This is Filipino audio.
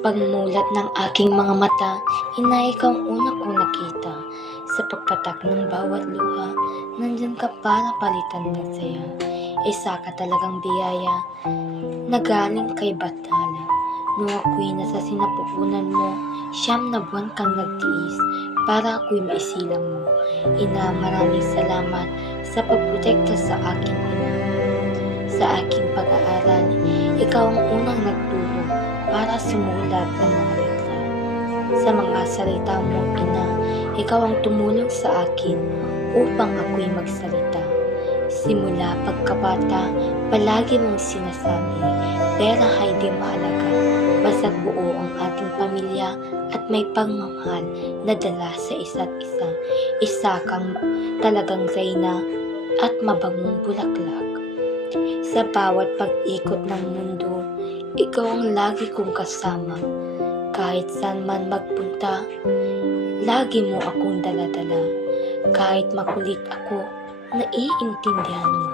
Pagmulat ng aking mga mata, ina ikaw ang una kong nakita. Sa pagpatak ng bawat luha, nandyan ka para palitan ng saya. Isa ka talagang biyaya na galing kay Batala. Nung ako'y nasa sinapupunan mo, siyam na buwan kang nagtiis para ako'y maisilang mo. Ina, maraming salamat sa pagprotekta sa akin, ina. Sa aking pag-aaral, ikaw ang unang para sumulat ng mga letra. Sa mga salita mo, ina, ikaw ang tumulong sa akin upang ako'y magsalita. Simula pagkabata, palagi mong sinasabi, pera ay di mahalaga. Basta't buo ang ating pamilya at may pagmamahal na dala sa isa't isa. Isa kang talagang reyna at mabangong bulaklak. Sa bawat pag-ikot ng mundo, ikaw ang lagi kong kasama. Kahit saan man magpunta, lagi mo akong daladala. Kahit makulit ako, naiintindihan mo.